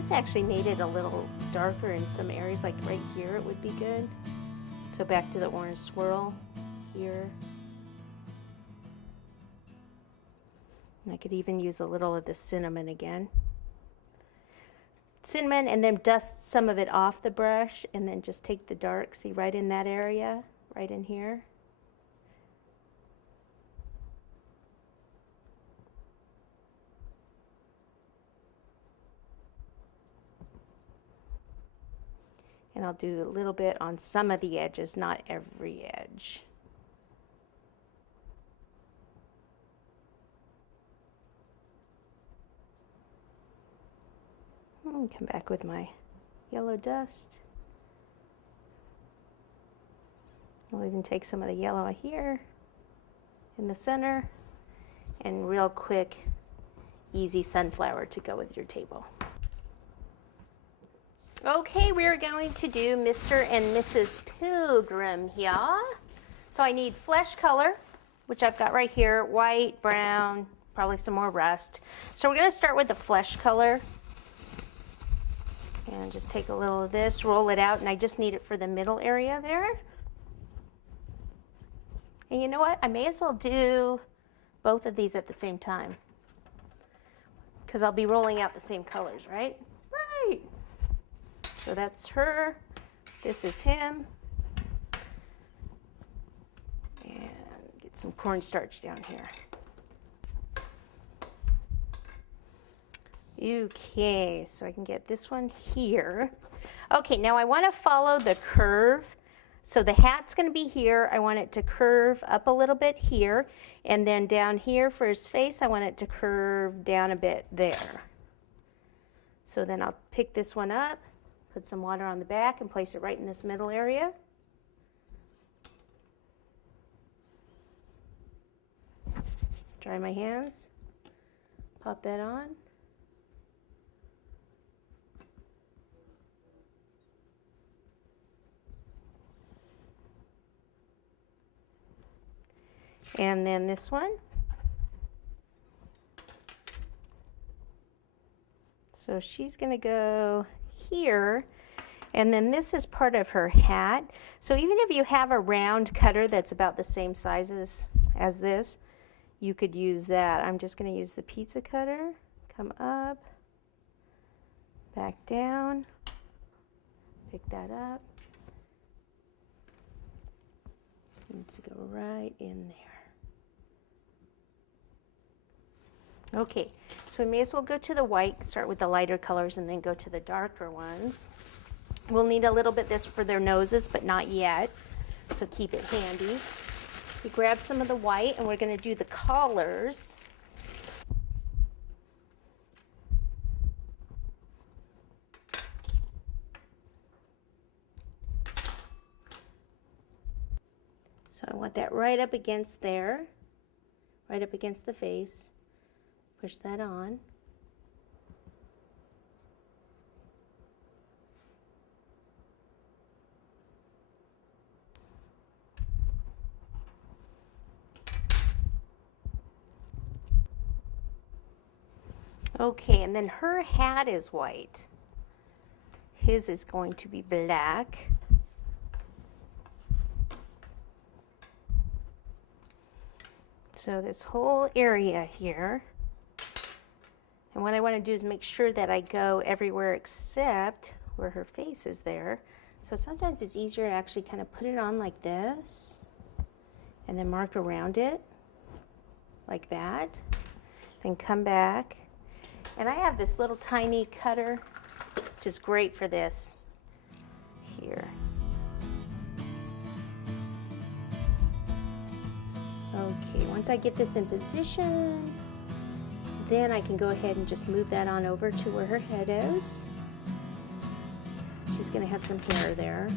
This actually made it a little darker in some areas, like right here it would be good. So back to the orange swirl here. And I could even use a little of the cinnamon again. Cinnamon, and then dust some of it off the brush, and then just take the dark, see right in that area, right in here. And I'll do a little bit on some of the edges, not every edge. And come back with my yellow dust. I'll even take some of the yellow here in the center, and real quick, easy sunflower to go with your table. Okay, we're going to do Mr. and Mrs. Pilgrim here. So I need flesh color, which I've got right here, white, brown, probably some more rust. So we're going to start with the flesh color. And just take a little of this, roll it out, and I just need it for the middle area there. And you know what? I may as well do both of these at the same time, because I'll be rolling out the same colors, right? Right. So that's her, this is him, and get some cornstarch down here. Okay, so I can get this one here. Okay, now I want to follow the curve. So the hat's going to be here. I want it to curve up a little bit here, and then down here for his face, I want it to curve down a bit there. So then I'll pick this one up, put some water on the back, and place it right in this middle area. Dry my hands, pop that on. And then this one. So she's going to go here, and then this is part of her hat. So even if you have a round cutter that's about the same size as this, you could use that. I'm just going to use the pizza cutter, come up, back down, pick that up. Needs to go right in there. Okay, so we may as well go to the white, start with the lighter colors, and then go to the darker ones. We'll need a little bit this for their noses, but not yet, so keep it handy. We grab some of the white, and we're going to do the collars. So I want that right up against there, right up against the face. Push that on. Okay, and then her hat is white. His is going to be black. So this whole area here. And what I want to do is make sure that I go everywhere except where her face is there. So sometimes it's easier to actually kind of put it on like this and then mark around it like that. Then come back. And I have this little tiny cutter, which is great for this here. Okay, once I get this in position, then I can go ahead and just move that on over to where her head is. She's going to have some hair there.